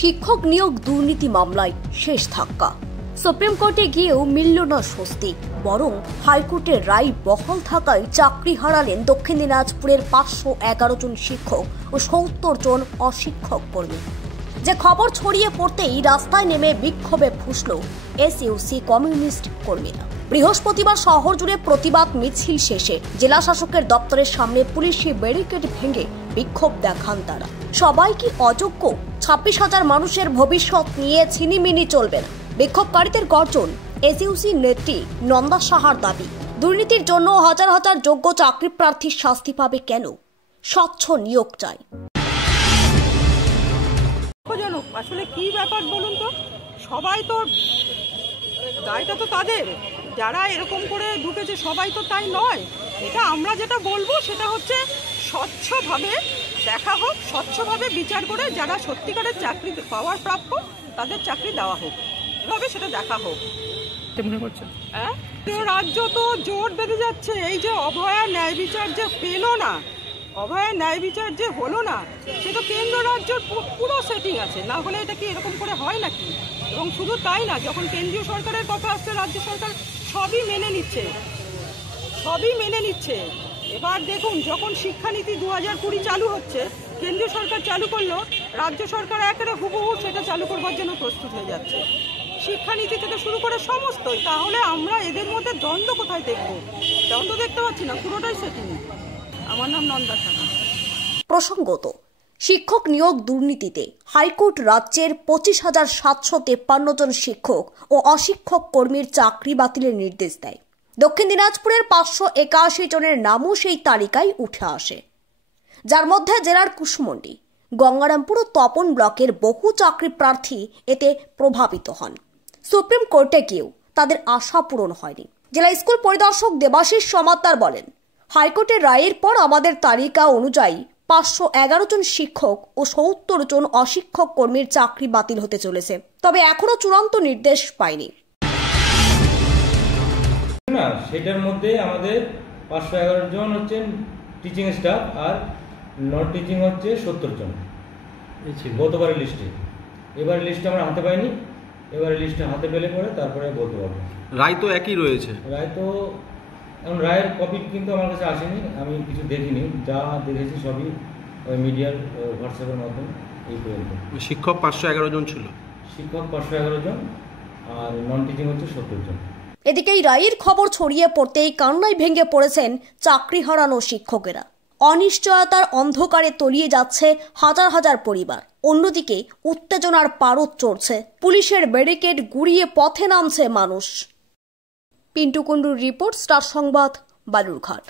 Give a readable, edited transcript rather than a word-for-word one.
শিক্ষক নিয়োগ দুর্নীতি মামলায় শেষ ধাক্কা। সুপ্রিম কোর্টে গিয়েও মিলল না স্বস্তি, বরং হাইকোর্টের রায় বহাল থাকায় চাকরি হারালেন দক্ষিণ দিনাজপুরের 511 জন শিক্ষক ও 70 জন অশিক্ষক কর্মী। যে খবর ছড়িয়ে পড়তেই রাস্তায় নেমে বিক্ষোভে ফুঁসল এসইউসি কমিউনিস্ট কর্মীরা। বৃহস্পতিবার শহর জুড়ে প্রতিবাদ মিছিল শেষে জেলা শাসকের দপ্তরের সামনে পুলিশি ব্যারিকেড ভেঙে বিক্ষোভ দেখান তারা। সবাই কি অযোগ্য? 26,000 মানুষের ভবিষ্যৎ নিয়ে ছিনিমিনি চলবে না। বিক্ষোভকারীদের গর্জন, এসইউসি নেত্রী নন্দা সাহার দাবি, দুর্নীতির জন্য হাজার হাজার যোগ্য চাকরি প্রার্থীর শাস্তি পাবে কেন? স্বচ্ছ নিয়োগ চাই। আসলে কি ব্যাপার বলুন তো, সবাই তো দায়টা তো তাদের, যারা এরকম করে ঢুকেছে সবাই তো তাই নয়। এটা আমরা যেটা বলবো সেটা হচ্ছে স্বচ্ছভাবে দেখা হোক, স্বচ্ছভাবে বিচার করে যারা সত্যিকারের চাকরি পাওয়ার প্রাপ্য তাদের চাকরি দেওয়া হোক, এভাবে সেটা দেখা হোক। মনে করছে হ্যাঁ, রাজ্য তো জোট বেঁধে যাচ্ছে। এই যে অভয়া ন্যায় বিচার যে পেল না, অভয়া ন্যায় বিচার যে হলো না, সে তো কেন্দ্র রাজ্যের পুরো সেটিং আছে, না হলে এটা কি এরকম করে হয় নাকি? এবং শুধু তাই না, যখন কেন্দ্রীয় সরকারের কথা আসছে রাজ্য সরকার সবই মেনে নিচ্ছে। এবার দেখুন, যখন শিক্ষানীতি 2020 চালু হচ্ছে, কেন্দ্রীয় সরকার চালু করলো, রাজ্য সরকার একেবারে হুবহু সেটা চালু করবার জন্য প্রস্তুত হয়ে যাচ্ছে। শিক্ষানীতি থেকে শুরু করে সমস্তই। তাহলে আমরা এদের মধ্যে দ্বন্দ্ব কোথায় দেখবো? দ্বন্দ্ব দেখতে পাচ্ছি না, পুরোটাই সেটিং। আমার নাম নন্দা সাহা। প্রসঙ্গত, শিক্ষক নিয়োগ দুর্নীতিতে হাইকোর্ট রাজ্যের 25,753 জন শিক্ষক ও অশিক্ষক কর্মীর চাকরি বাতিলের নির্দেশ দেয়। দক্ষিণ দিনাজপুরের 581 জনের নামও সেই তালিকায় উঠে আসে, যার মধ্যে জেলার কুশমন্ডি, গঙ্গারামপুর ও তপন ব্লকের বহু চাকরি প্রার্থী এতে প্রভাবিত হন। সুপ্রিম কোর্টে গিয়েও তাদের আশা পূরণ হয়নি। জেলা স্কুল পরিদর্শক দেবাশিস সমাদ্দার বলেন, হাইকোর্টের রায়ের পর আমাদের তালিকা অনুযায়ী 511 জন শিক্ষক ও 70 জন অশিক্ষক কর্মীর চাকরি বাতিল হতে চলেছে, তবে এখনো চূড়ান্ত নির্দেশ পাইনি। না, সেটার মধ্যে আমাদের 511 জন হচ্ছেন টিচিং স্টাফ আর নন টিচিং হচ্ছে 70 জন গতবারের লিস্টে। এবার লিস্ট আমরা হাতে পাইনি, এবারে লিস্টে হাতে পেলে পরে তারপরে বলতে পারবো। রায় তো একই রয়েছে, রায় তো এখন রায়ের কপি কিন্তু আমার কাছে আসেনি, আমি কিছু দেখিনি, যা দেখেছি সবই ওই মিডিয়ার হোয়াটসঅ্যাপের মাধ্যমে। এই পর্যন্ত শিক্ষক 511 জন ছিল, শিক্ষক 511 জন আর নন টিচিং হচ্ছে 70 জন। এদিকে এই রায়ের খবর ছড়িয়ে পড়তেই কান্নায় ভেঙে পড়েছেন চাকরি হারানো শিক্ষকেরা। অনিশ্চয়তার অন্ধকারে তলিয়ে যাচ্ছে হাজার হাজার পরিবার। অন্যদিকে উত্তেজনার পারদ চড়ছে, পুলিশের ব্যারিকেড গুড়িয়ে পথে নামছে মানুষ। পিন্টু কুণ্ডুর রিপোর্ট, স্টার সংবাদ, বালুরঘাট।